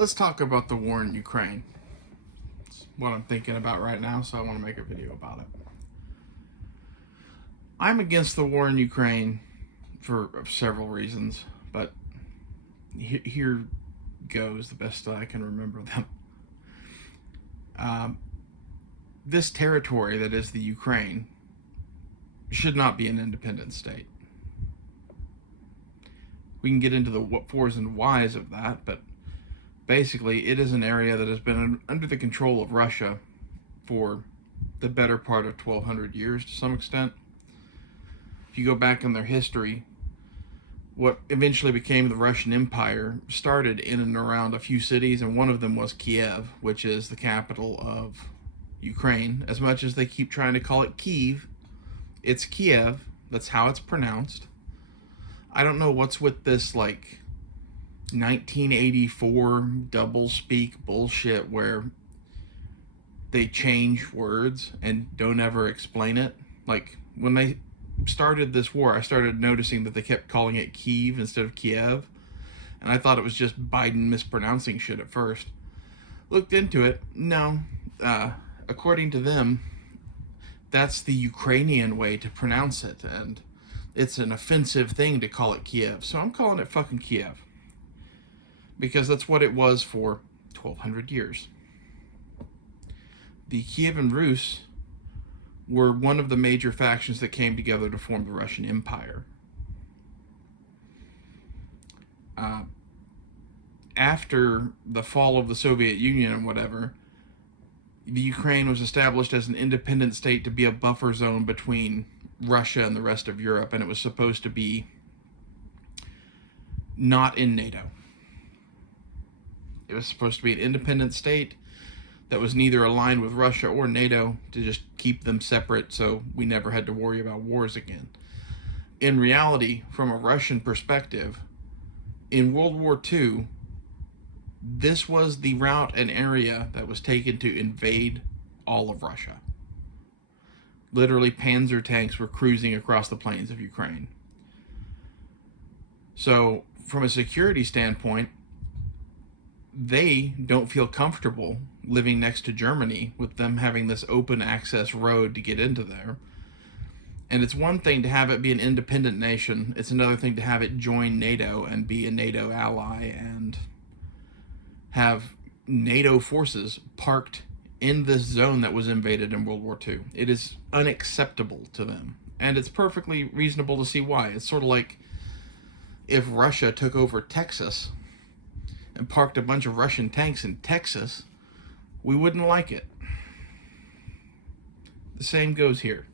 let's talk about the war in Ukraine. It's what I'm thinking about right now, so I want to make a video about it. I'm against the war in Ukraine for several reasons, but here goes the best that I can remember them. This territory that is the Ukraine should not be an independent state. We can get into the what fors and whys of that, but basically it is an area that has been under the control of Russia for the better part of 1200 years to some extent. If you go back in their history, what eventually became the Russian Empire started in and around a few cities, and one of them was Kiev, which is the capital of Ukraine. As much as they keep trying to call it Kyiv, it's Kiev. That's how it's pronounced. I don't know what's with this like 1984 doublespeak bullshit where they change words and don't ever explain it. Like when they started this war, I started noticing that they kept calling it Kyiv instead of Kiev, and I thought it was just Biden mispronouncing shit at first. Looked into it. No, according to them, that's the Ukrainian way to pronounce it, and it's an offensive thing to call it Kiev. So I'm calling it fucking Kiev, because that's what it was for 1200 years. The Kievan Rus were one of the major factions that came together to form the Russian Empire. After the fall of the Soviet Union and whatever, the Ukraine was established as an independent state to be a buffer zone between Russia and the rest of Europe, and it was supposed to be not in NATO. It was supposed to be an independent state that was neither aligned with Russia or NATO, to just keep them separate so we never had to worry about wars again. In reality, from a Russian perspective, in World War II, this was the route and area that was taken to invade all of Russia. Literally, Panzer tanks were cruising across the plains of Ukraine. So, from a security standpoint, they don't feel comfortable living next to Germany with them having this open access road to get into there. And it's one thing to have it be an independent nation. It's another thing to have it join NATO and be a NATO ally and have NATO forces parked in this zone that was invaded in World War II. It is unacceptable to them. And it's perfectly reasonable to see why. It's sort of like if Russia took over Texas and parked a bunch of Russian tanks in Texas, we wouldn't like it. The same goes here.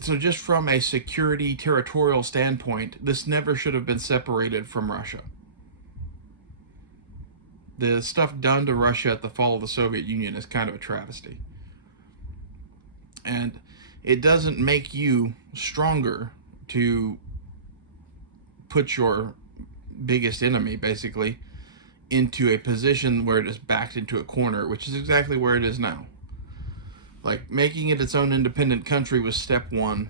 So just from a security territorial standpoint, this never should have been separated from Russia. The stuff done to Russia at the fall of the Soviet Union is kind of a travesty. And it doesn't make you stronger to put your biggest enemy, basically, into a position where it is backed into a corner, which is exactly where it is now. Like, making it its own independent country was step one.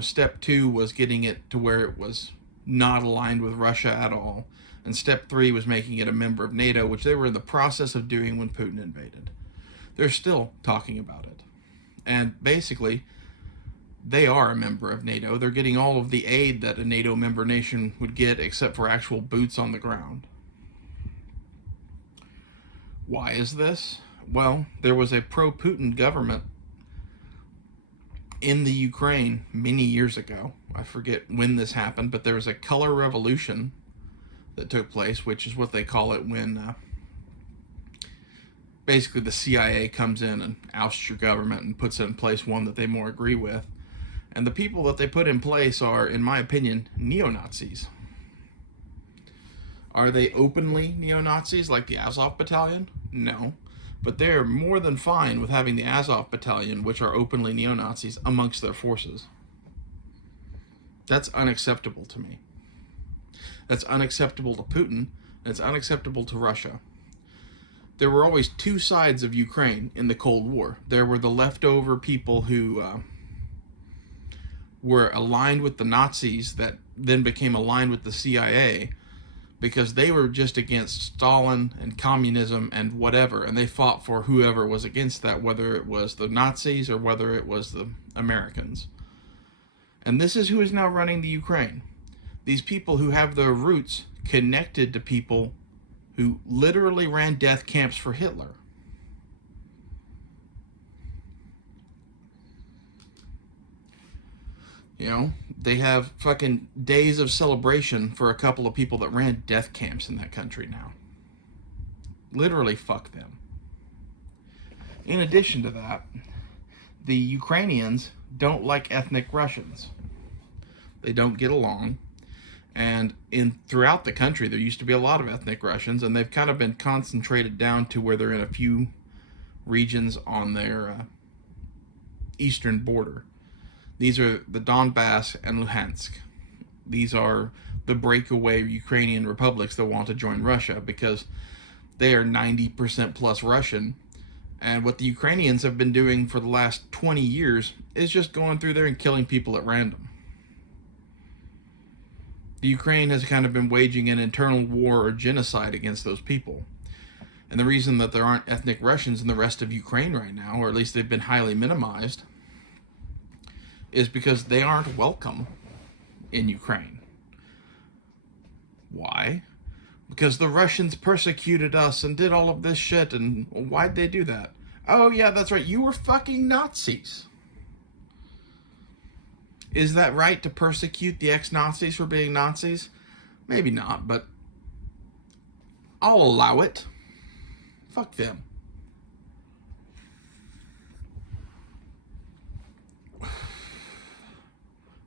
Step two was getting it to where it was not aligned with Russia at all. And step three was making it a member of NATO, which they were in the process of doing when Putin invaded. They're still talking about it. And basically, they are a member of NATO. They're getting all of the aid that a NATO member nation would get, except for actual boots on the ground. Why is this? Well, there was a pro-Putin government in the Ukraine many years ago. I forget when this happened, but there was a color revolution that took place, which is what they call it when basically the CIA comes in and ousts your government and puts in place one that they more agree with. And the people that they put in place are, in my opinion, neo-Nazis. Are they openly neo-Nazis like the Azov Battalion? No. But they're more than fine with having the Azov Battalion, which are openly neo-Nazis, amongst their forces. That's unacceptable to me. That's unacceptable to Putin, and it's unacceptable to Russia. There were always two sides of Ukraine in the Cold War. There were the leftover people who were aligned with the Nazis that then became aligned with the CIA, because they were just against Stalin and communism and whatever, and they fought for whoever was against that, whether it was the Nazis or whether it was the Americans. And this is who is now running the Ukraine. These people who have their roots connected to people who literally ran death camps for Hitler. You know, they have fucking days of celebration for a couple of people that ran death camps in that country now. Literally, fuck them. In addition to that, the Ukrainians don't like ethnic Russians. They don't get along. And throughout the country, there used to be a lot of ethnic Russians, and they've kind of been concentrated down to where they're in a few regions on their eastern border. These are the Donbass and Luhansk. These are the breakaway Ukrainian republics that want to join Russia because they are 90% plus Russian. And what the Ukrainians have been doing for the last 20 years is just going through there and killing people at random. The Ukraine has kind of been waging an internal war or genocide against those people. And the reason that there aren't ethnic Russians in the rest of Ukraine right now, or at least they've been highly minimized, is because they aren't welcome in Ukraine. Why? Because the Russians persecuted us and did all of this shit, and why'd they do that? Oh yeah, that's right, you were fucking Nazis. Is that right to persecute the ex-Nazis for being Nazis? Maybe not, but I'll allow it. Fuck them.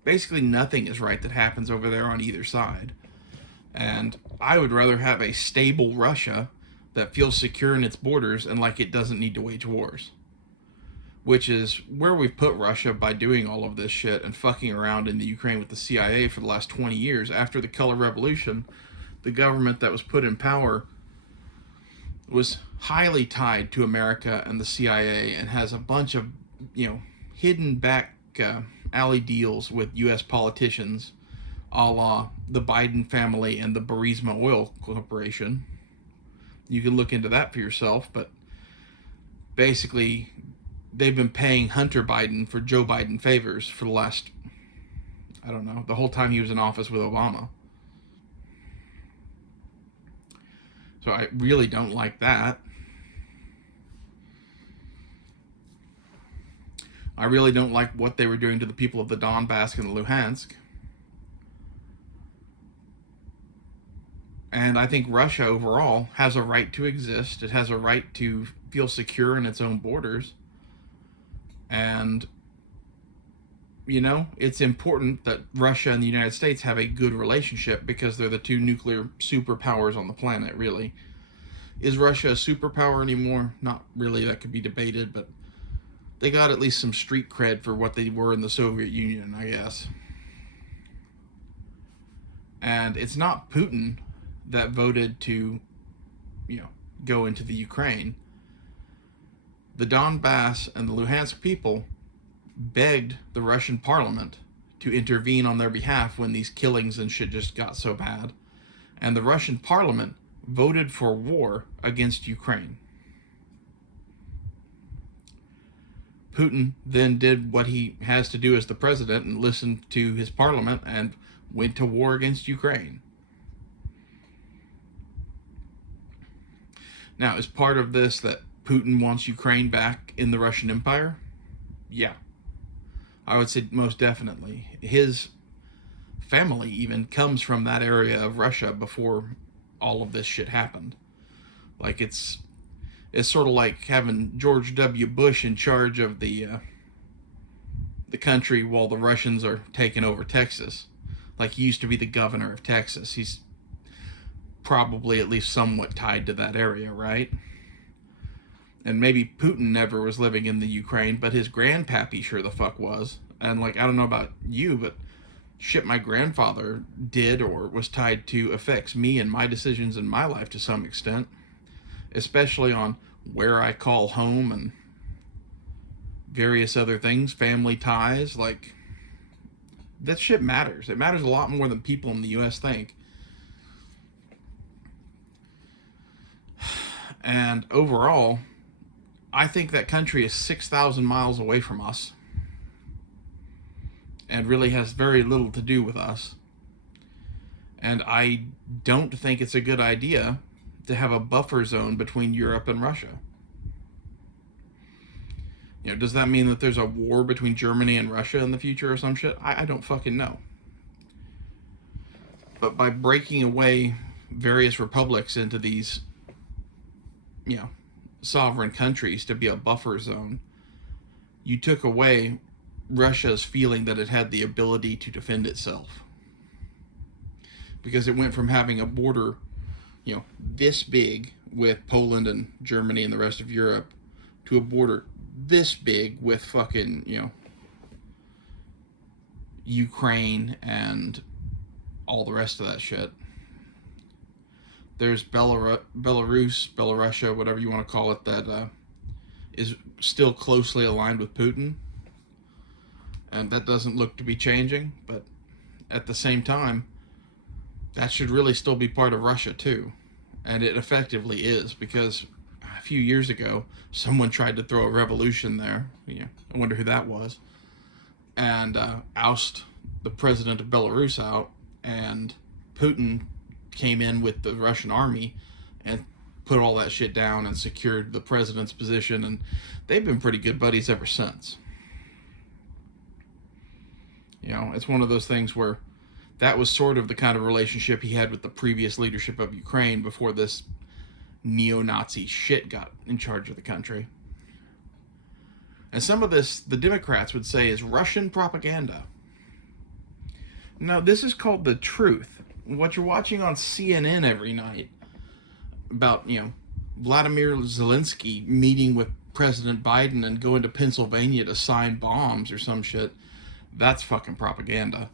Basically, nothing is right that happens over there on either side. And I would rather have a stable Russia that feels secure in its borders and like it doesn't need to wage wars. Which is where we've put Russia by doing all of this shit and fucking around in the Ukraine with the CIA for the last 20 years. After the Color Revolution, the government that was put in power was highly tied to America and the CIA and has a bunch of, hidden back alley deals with U.S. politicians, a la the Biden family and the Burisma Oil Corporation. You can look into that for yourself, but basically they've been paying Hunter Biden for Joe Biden favors for the last, the whole time he was in office with Obama. So I really don't like that. I really don't like what they were doing to the people of the Donbass and the Luhansk. And I think Russia overall has a right to exist. It has a right to feel secure in its own borders. And, it's important that Russia and the United States have a good relationship because they're the two nuclear superpowers on the planet, really. Is Russia a superpower anymore? Not really. That could be debated, but they got at least some street cred for what they were in the Soviet Union, I guess. And it's not Putin that voted to, go into the Ukraine. The Donbass and the Luhansk people begged the Russian parliament to intervene on their behalf when these killings and shit just got so bad. And the Russian parliament voted for war against Ukraine. Putin then did what he has to do as the president and listened to his parliament and went to war against Ukraine. Now, is part of this that Putin wants Ukraine back in the Russian Empire? Yeah. I would say most definitely. His family even comes from that area of Russia before all of this shit happened. Like, it's sort of like having George W. Bush in charge of the country while the Russians are taking over Texas. Like, he used to be the governor of Texas. He's probably at least somewhat tied to that area, right? And maybe Putin never was living in the Ukraine, but his grandpappy sure the fuck was. And, I don't know about you, but shit my grandfather did or was tied to affects me and my decisions in my life to some extent. Especially on where I call home and various other things, family ties. That shit matters. It matters a lot more than people in the U.S. think. And overall, I think that country is 6,000 miles away from us and really has very little to do with us. And I don't think it's a good idea to have a buffer zone between Europe and Russia. You know, does that mean that there's a war between Germany and Russia in the future or some shit? I don't fucking know. But by breaking away various republics into these, you know, sovereign countries to be a buffer zone, you took away Russia's feeling that it had the ability to defend itself. Because it went from having a border, you know, this big with Poland and Germany and the rest of Europe to a border this big with fucking, you know, Ukraine and all the rest of that shit. There's Belarus, Belarusia, whatever you want to call it, that is still closely aligned with Putin. And that doesn't look to be changing, but at the same time, that should really still be part of Russia too. And it effectively is, because a few years ago, someone tried to throw a revolution there. You know, I wonder who that was. And oust the president of Belarus out, and Putin came in with the Russian army and put all that shit down and secured the president's position, and they've been pretty good buddies ever since. You know, it's one of those things where that was sort of the kind of relationship he had with the previous leadership of Ukraine before this neo-Nazi shit got in charge of the country. And some of this, the Democrats would say, is Russian propaganda. No, this is called the truth. What you're watching on CNN every night about, you know, Vladimir Zelensky meeting with President Biden and going to Pennsylvania to sign bombs or some shit, that's fucking propaganda.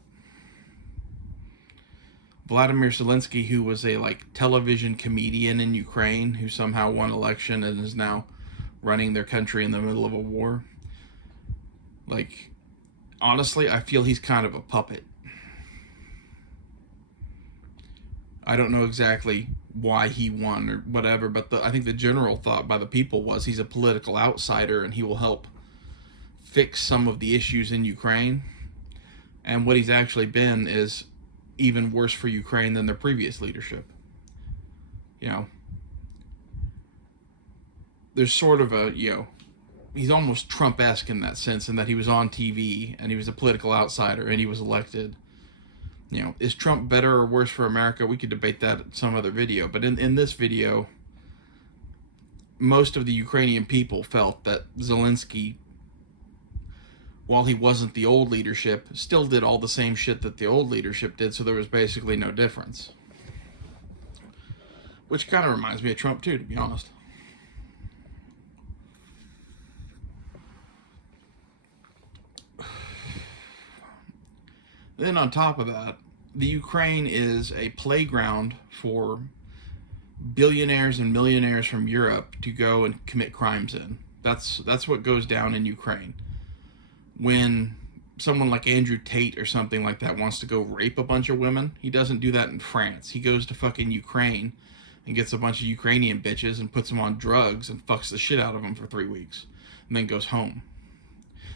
Vladimir Zelensky, who was a television comedian in Ukraine, who somehow won election and is now running their country in the middle of a war. Honestly, I feel he's kind of a puppet. I don't know exactly why he won or whatever, but I think the general thought by the people was he's a political outsider and he will help fix some of the issues in Ukraine. And what he's actually been is even worse for Ukraine than their previous leadership. You know, there's sort of a, you know, he's almost Trump-esque in that sense, in that he was on TV and he was a political outsider and he was elected. You know, is Trump better or worse for America? We could debate that in some other video. But in this video, most of the Ukrainian people felt that Zelensky, while he wasn't the old leadership, still did all the same shit that the old leadership did, so there was basically no difference. Which kind of reminds me of Trump too, to be honest. Then on top of that, the Ukraine is a playground for billionaires and millionaires from Europe to go and commit crimes in. That's what goes down in Ukraine. When someone like Andrew Tate or something like that wants to go rape a bunch of women, he doesn't do that in France. He goes to fucking Ukraine and gets a bunch of Ukrainian bitches and puts them on drugs and fucks the shit out of them for 3 weeks and then goes home.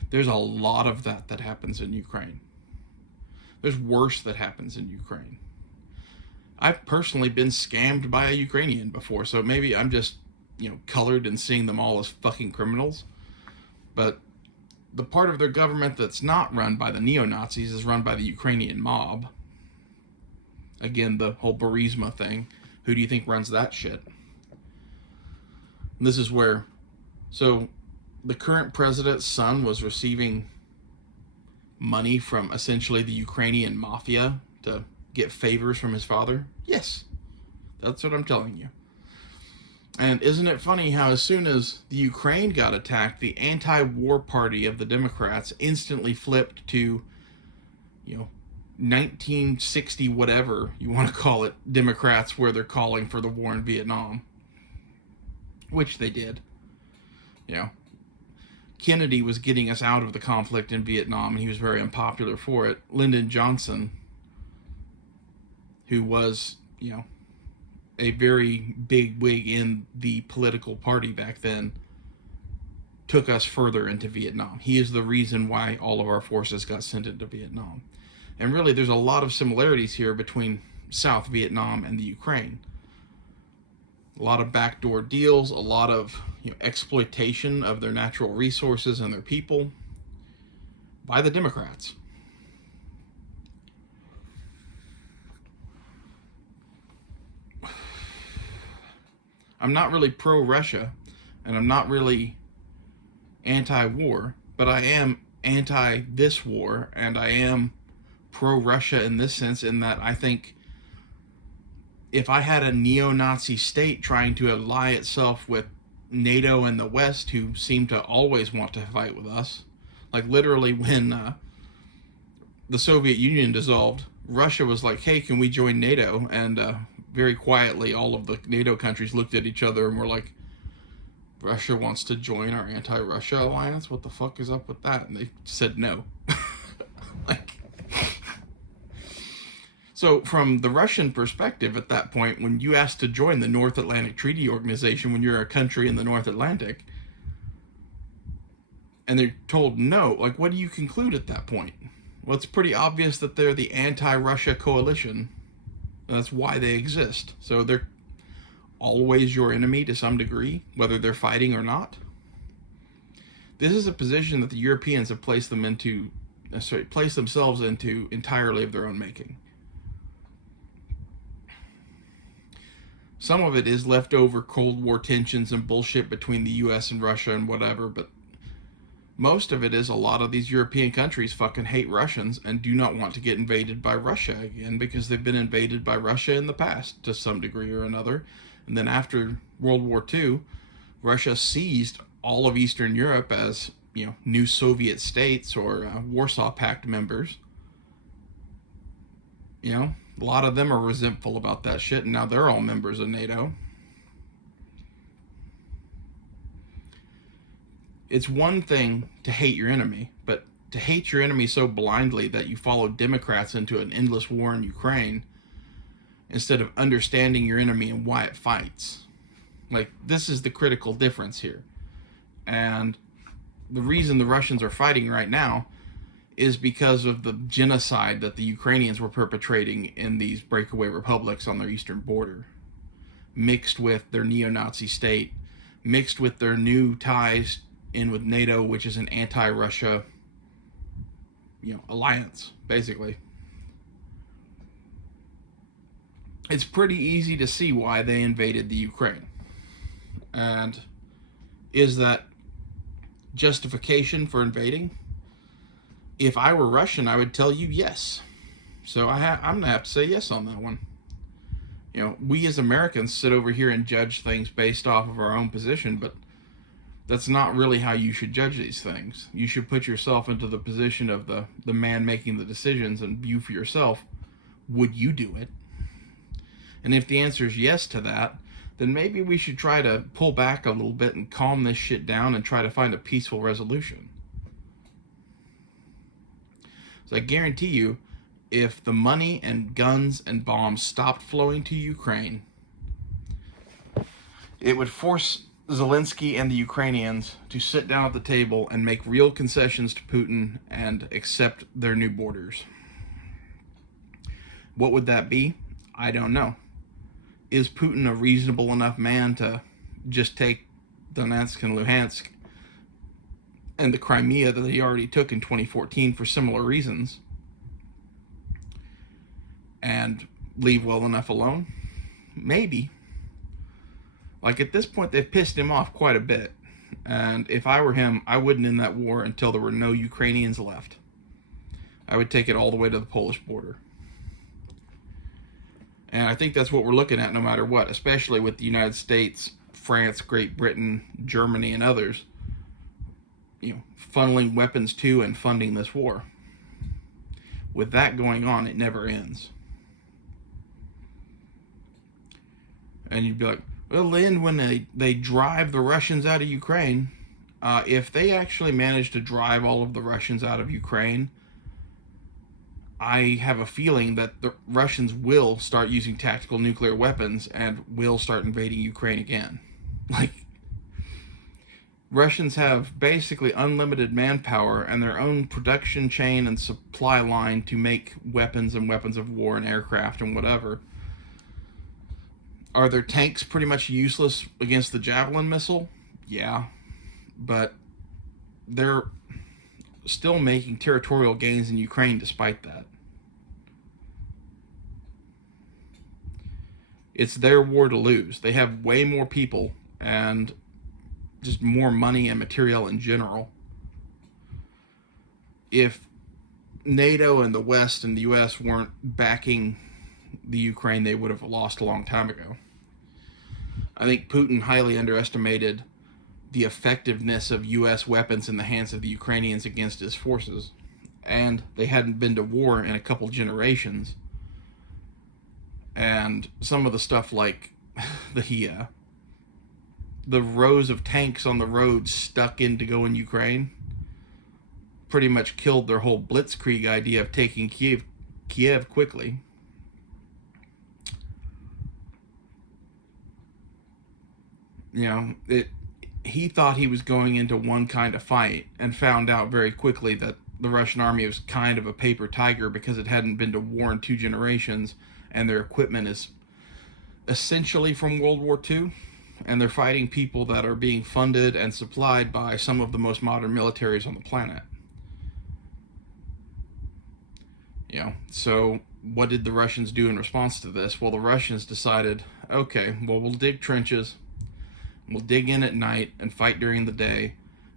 There's a lot of that happens in Ukraine. There's worse that happens in Ukraine. I've personally been scammed by a Ukrainian before, so maybe I'm just, you know, colored and seeing them all as fucking criminals. But the part of their government that's not run by the neo-Nazis is run by the Ukrainian mob. Again, the whole Burisma thing. Who do you think runs that shit? And this is where, so the current president's son was receiving money from essentially the Ukrainian mafia to get favors from his father? Yes, that's what I'm telling you. And isn't it funny how as soon as the Ukraine got attacked, the anti-war party of the Democrats instantly flipped to, you know, 1960 whatever you want to call it Democrats, where they're calling for the war in Vietnam, which they did. You know, Kennedy was getting us out of the conflict in Vietnam, and he was very unpopular for it. Lyndon Johnson, who was, you know, a very big wig in the political party back then, took us further into Vietnam. He is the reason why all of our forces got sent into Vietnam. And really, there's a lot of similarities here between South Vietnam and the Ukraine. A lot of backdoor deals, a lot of exploitation of their natural resources and their people by the Democrats. I'm not really pro-Russia, and I'm not really anti-war, but I am anti this war, and I am pro-Russia in this sense, in that I think if I had a neo-Nazi state trying to ally itself with NATO and the West, who seem to always want to fight with us, like literally when the Soviet Union dissolved, Russia was like, hey, can we join NATO? And very quietly, all of the NATO countries looked at each other and were like, Russia wants to join our anti-Russia alliance? What the fuck is up with that? And they said no. Like, so from the Russian perspective at that point, when you asked to join the North Atlantic Treaty Organization, when you're a country in the North Atlantic, and they're told no, like, what do you conclude at that point? Well, it's pretty obvious that they're the anti-Russia coalition. And that's why they exist. So they're always your enemy to some degree, whether they're fighting or not. This is a position that the Europeans have placed themselves into entirely of their own making. Some of it is leftover Cold War tensions and bullshit between the US and Russia and whatever, but most of it is a lot of these European countries fucking hate Russians and do not want to get invaded by Russia again, because they've been invaded by Russia in the past to some degree or another. And then after World War II, Russia seized all of Eastern Europe as, new Soviet states or Warsaw Pact members. A lot of them are resentful about that shit, and now they're all members of NATO. It's one thing to hate your enemy, but to hate your enemy so blindly that you follow Democrats into an endless war in Ukraine instead of understanding your enemy and why it fights. Like, this is the critical difference here. And the reason the Russians are fighting right now is because of the genocide that the Ukrainians were perpetrating in these breakaway republics on their eastern border, mixed with their neo-Nazi state, mixed with their new ties in with NATO, which is an anti-Russia, alliance, basically. It's pretty easy to see why they invaded the Ukraine. And is that justification for invading? If I were Russian, I would tell you yes. So I'm going to have to say yes on that one. We as Americans sit over here and judge things based off of our own position, but that's not really how you should judge these things. You should put yourself into the position of the man making the decisions and view for yourself, would you do it? And if the answer is yes to that, then maybe we should try to pull back a little bit and calm this shit down and try to find a peaceful resolution. So I guarantee you, if the money and guns and bombs stopped flowing to Ukraine, it would force Zelensky and the Ukrainians to sit down at the table and make real concessions to Putin and accept their new borders. What would that be? I don't know. Is Putin a reasonable enough man to just take Donetsk and Luhansk and the Crimea that he already took in 2014 for similar reasons and leave well enough alone? Maybe. Like, at this point, they've pissed him off quite a bit. And if I were him, I wouldn't end that war until there were no Ukrainians left. I would take it all the way to the Polish border. And I think that's what we're looking at no matter what, especially with the United States, France, Great Britain, Germany, and others, funneling weapons to and funding this war. With that going on, it never ends. And you'd be like, well, it'll end when they drive the Russians out of Ukraine. If they actually manage to drive all of the Russians out of Ukraine, I have a feeling that the Russians will start using tactical nuclear weapons and will start invading Ukraine again. Like, Russians have basically unlimited manpower and their own production chain and supply line to make weapons and weapons of war and aircraft and whatever. Are their tanks pretty much useless against the Javelin missile? Yeah, but they're still making territorial gains in Ukraine despite that. It's their war to lose. They have way more people and just more money and material in general. If NATO and the West and the US weren't backing the Ukraine, they would have lost a long time ago. I think Putin highly underestimated the effectiveness of US weapons in the hands of the Ukrainians against his forces. And they hadn't been to war in a couple generations. And some of the stuff like the rows of tanks on the road stuck in to go in Ukraine pretty much killed their whole blitzkrieg idea of taking Kiev quickly. You know, he thought he was going into one kind of fight and found out very quickly that the Russian army was kind of a paper tiger because it hadn't been to war in 2 generations and their equipment is essentially from World War II, and they're fighting people that are being funded and supplied by some of the most modern militaries on the planet. You know, so what did the Russians do in response to this? Well, the Russians decided, okay, well, we'll dig trenches, we'll dig in at night and fight during the day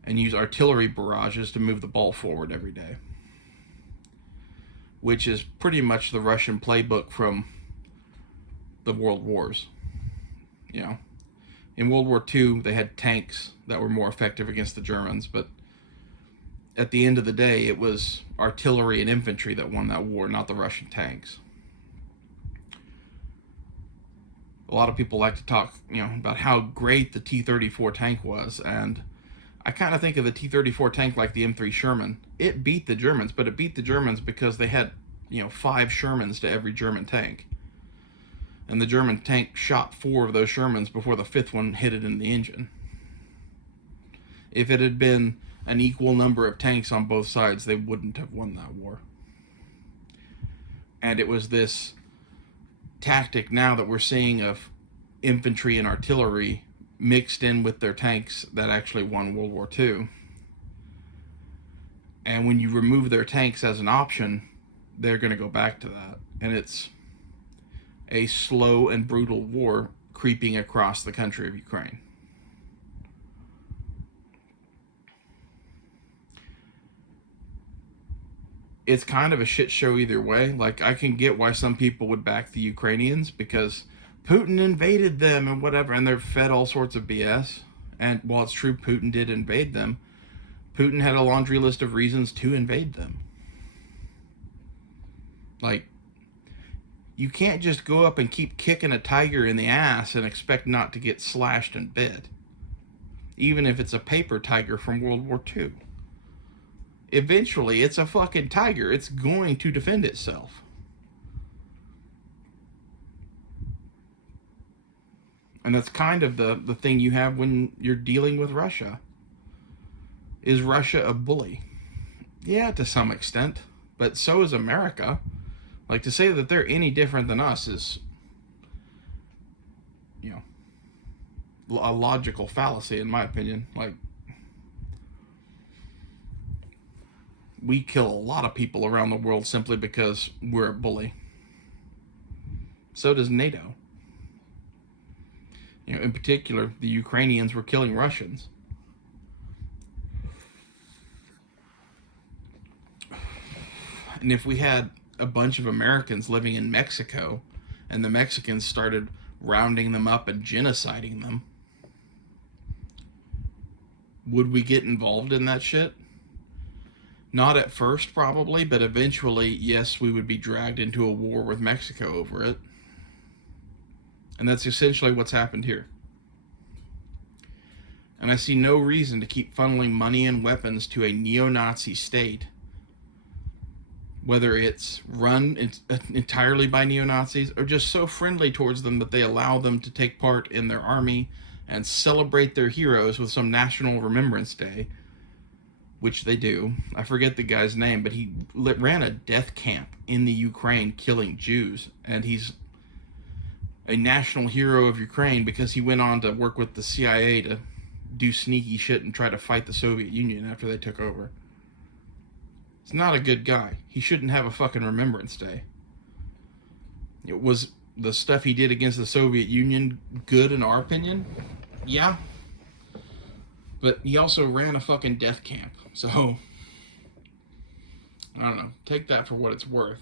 and use artillery barrages to move the ball forward every day. Which is pretty much the Russian playbook from the World Wars. You know, in World War II, they had tanks that were more effective against the Germans, but at the end of the day, it was artillery and infantry that won that war, not the Russian tanks. A lot of people like to talk, you know, about how great the T-34 tank was, and I kind of think of the T-34 tank like the M3 Sherman. It beat the Germans, but it beat the Germans because they had, 5 Shermans to every German tank. And the German tank shot 4 of those Shermans before the 5th one hit it in the engine. If it had been an equal number of tanks on both sides, they wouldn't have won that war. And it was this tactic now that we're seeing of infantry and artillery mixed in with their tanks that actually won World War II. And when you remove their tanks as an option, they're going to go back to that. And it's a slow and brutal war creeping across the country of Ukraine. It's kind of a shit show either way. Like, I can get why some people would back the Ukrainians because Putin invaded them and whatever, and they're fed all sorts of BS. And while it's true Putin did invade them, Putin had a laundry list of reasons to invade them. Like, you can't just go up and keep kicking a tiger in the ass and expect not to get slashed and bit. Even if it's a paper tiger from World War II. Eventually, it's a fucking tiger. It's going to defend itself. And that's kind of the thing you have when you're dealing with Russia. Is Russia a bully? Yeah, to some extent. But so is America. Like, to say that they're any different than us is, a logical fallacy, in my opinion. Like, we kill a lot of people around the world simply because we're a bully. So does NATO. In particular, the Ukrainians were killing Russians. And if we had a bunch of Americans living in Mexico and the Mexicans started rounding them up and genociding them, would we get involved in that shit? Not at first, probably, but eventually, yes, we would be dragged into a war with Mexico over it. And that's essentially what's happened here. And I see no reason to keep funneling money and weapons to a neo-Nazi state whether it's run entirely by neo-Nazis or just so friendly towards them that they allow them to take part in their army and celebrate their heroes with some National Remembrance Day, which they do. I forget the guy's name, but he ran a death camp in the Ukraine killing Jews, and he's a national hero of Ukraine because he went on to work with the CIA to do sneaky shit and try to fight the Soviet Union after they took over. He's not a good guy. He shouldn't have a fucking Remembrance Day. It was the stuff he did against the Soviet Union good in our opinion? Yeah. But he also ran a fucking death camp. So, I don't know. Take that for what it's worth.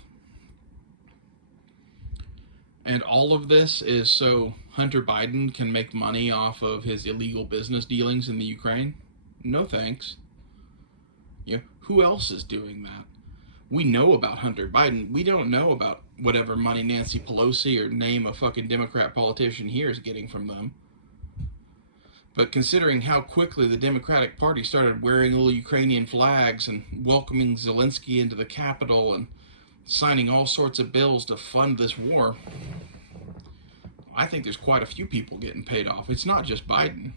And all of this is so Hunter Biden can make money off of his illegal business dealings in the Ukraine? No thanks. Who else is doing that? We know about Hunter Biden. We don't know about whatever money Nancy Pelosi or name a fucking Democrat politician here is getting from them. But considering how quickly the Democratic Party started wearing little Ukrainian flags and welcoming Zelensky into the Capitol and signing all sorts of bills to fund this war, I think there's quite a few people getting paid off. It's not just Biden.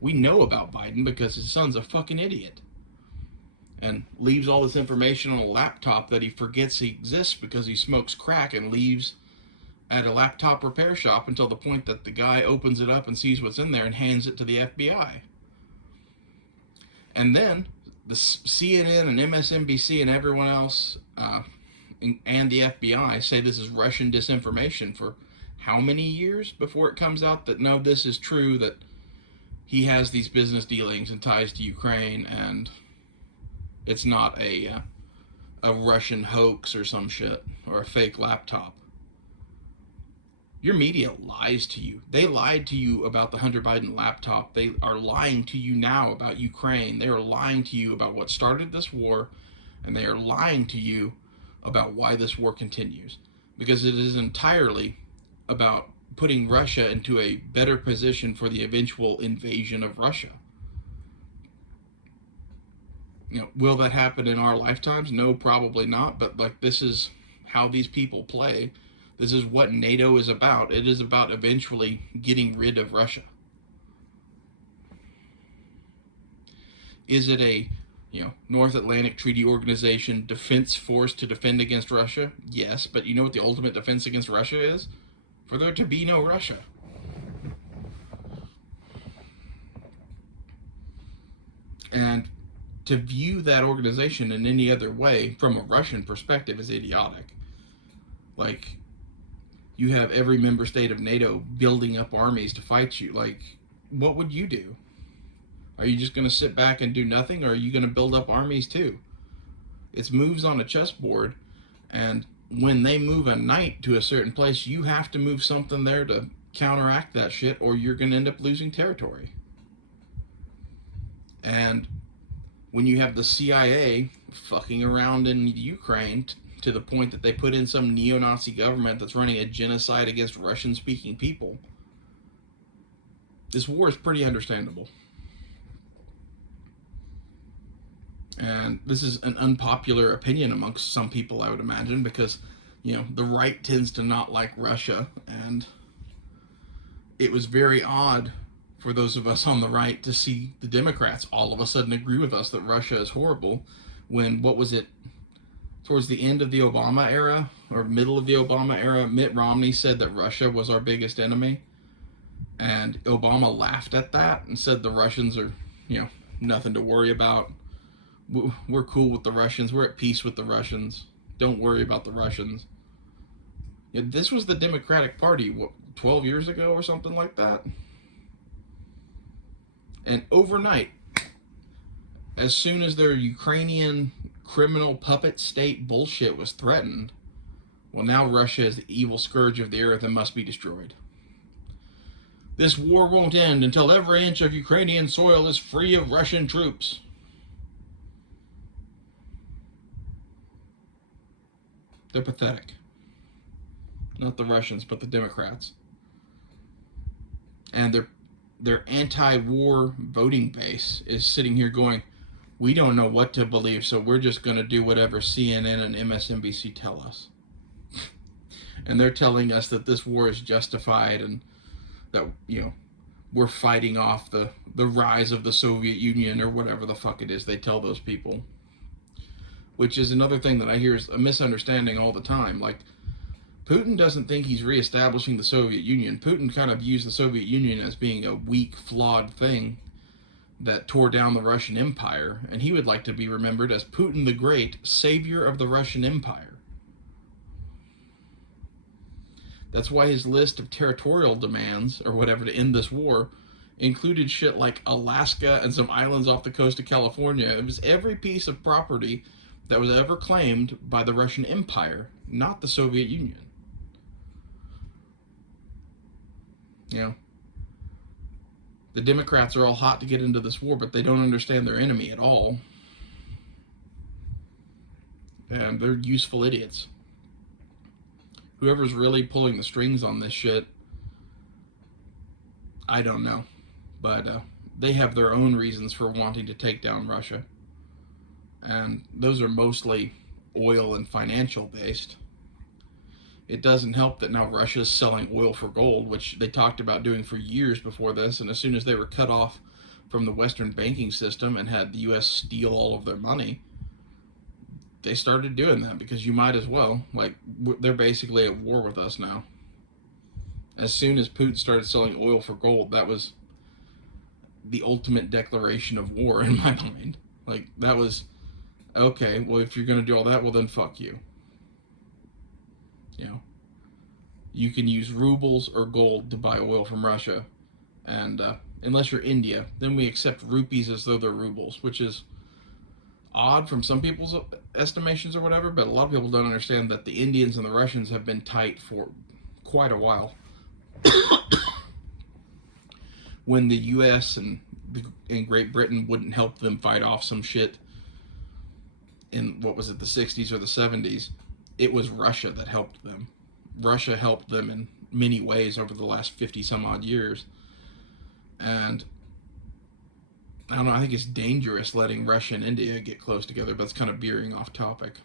We know about Biden because his son's a fucking idiot and leaves all this information on a laptop that he forgets he exists because he smokes crack and leaves at a laptop repair shop until the point that the guy opens it up and sees what's in there and hands it to the FBI. And then the CNN and MSNBC and everyone else and the FBI say this is Russian disinformation for how many years before it comes out that no, this is true, that he has these business dealings and ties to Ukraine and it's not a Russian hoax or some shit or a fake laptop. Your media lies to you. They lied to you about the Hunter Biden laptop. They are lying to you now about Ukraine. They are lying to you about what started this war, and they are lying to you about why this war continues. Because it is entirely about putting Russia into a better position for the eventual invasion of Russia. Will that happen in our lifetimes? No, probably not. But this is how these people play. This is what NATO is about. It is about eventually getting rid of Russia. Is it a, North Atlantic Treaty Organization defense force to defend against Russia? Yes, but you know what the ultimate defense against Russia is? For there to be no Russia. And to view that organization in any other way from a Russian perspective is idiotic. You have every member state of NATO building up armies to fight you. What would you do? Are you just going to sit back and do nothing, or are you going to build up armies too? It's moves on a chessboard, and when they move a knight to a certain place, you have to move something there to counteract that shit, or you're going to end up losing territory. And when you have the CIA fucking around in Ukraine to the point that they put in some neo-Nazi government that's running a genocide against Russian-speaking people, this war is pretty understandable. And this is an unpopular opinion amongst some people, I would imagine, because, the right tends to not like Russia, and it was very odd for those of us on the right to see the Democrats all of a sudden agree with us that Russia is horrible when, towards the end of the Obama era, or middle of the Obama era, Mitt Romney said that Russia was our biggest enemy, and Obama laughed at that and said the Russians are, nothing to worry about. We're cool with the Russians. We're at peace with the Russians. Don't worry about the Russians. This was the Democratic Party, 12 years ago or something like that? And overnight, as soon as their Ukrainian criminal puppet state bullshit was threatened, well, now Russia is the evil scourge of the earth and must be destroyed. This war won't end until every inch of Ukrainian soil is free of Russian troops. They're pathetic. Not the Russians, but the Democrats. And their anti-war voting base is sitting here going, We don't know what to believe, so we're just going to do whatever CNN and MSNBC tell us. And they're telling us that this war is justified and that, we're fighting off the rise of the Soviet Union or whatever the fuck it is they tell those people. Which is another thing that I hear is a misunderstanding all the time. Like, Putin doesn't think he's reestablishing the Soviet Union. Putin kind of views the Soviet Union as being a weak, flawed thing that tore down the Russian Empire, and he would like to be remembered as Putin the Great, savior of the Russian Empire. That's why his list of territorial demands, or whatever, to end this war included shit like Alaska and some islands off the coast of California. It was every piece of property that was ever claimed by the Russian Empire, not the Soviet Union. The Democrats are all hot to get into this war, but they don't understand their enemy at all. And they're useful idiots. Whoever's really pulling the strings on this shit, I don't know. But they have their own reasons for wanting to take down Russia. And those are mostly oil and financial based. It doesn't help that now Russia's selling oil for gold, which they talked about doing for years before this, and as soon as they were cut off from the Western banking system and had the U.S. steal all of their money, they started doing that because you might as well. Like, they're basically at war with us now. As soon as Putin started selling oil for gold, that was the ultimate declaration of war in my mind. Like, that was, okay, well, if you're going to do all that, well, then fuck you. You can use rubles or gold to buy oil from Russia, and unless you're India, then we accept rupees as though they're rubles, which is odd from some people's estimations or whatever, but a lot of people don't understand that the Indians and the Russians have been tight for quite a while. When the U.S. and Great Britain wouldn't help them fight off some shit in, what was it, the 60s or the 70s, it was Russia that helped them. Russia helped them in many ways over the last 50 some odd years. And I don't know, I think it's dangerous letting Russia and India get close together, but it's kind of veering off topic.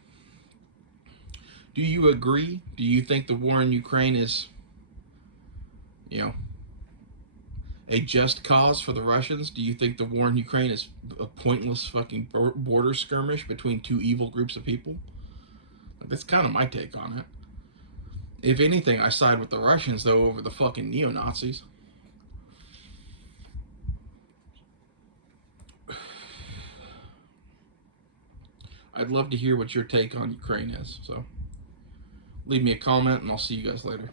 Do you agree? Do you think the war in Ukraine is, a just cause for the Russians? Do you think the war in Ukraine is a pointless fucking border skirmish between two evil groups of people? That's kind of my take on it. If anything, I side with the Russians, though, over the fucking neo-Nazis. I'd love to hear what your take on Ukraine is, so leave me a comment, and I'll see you guys later.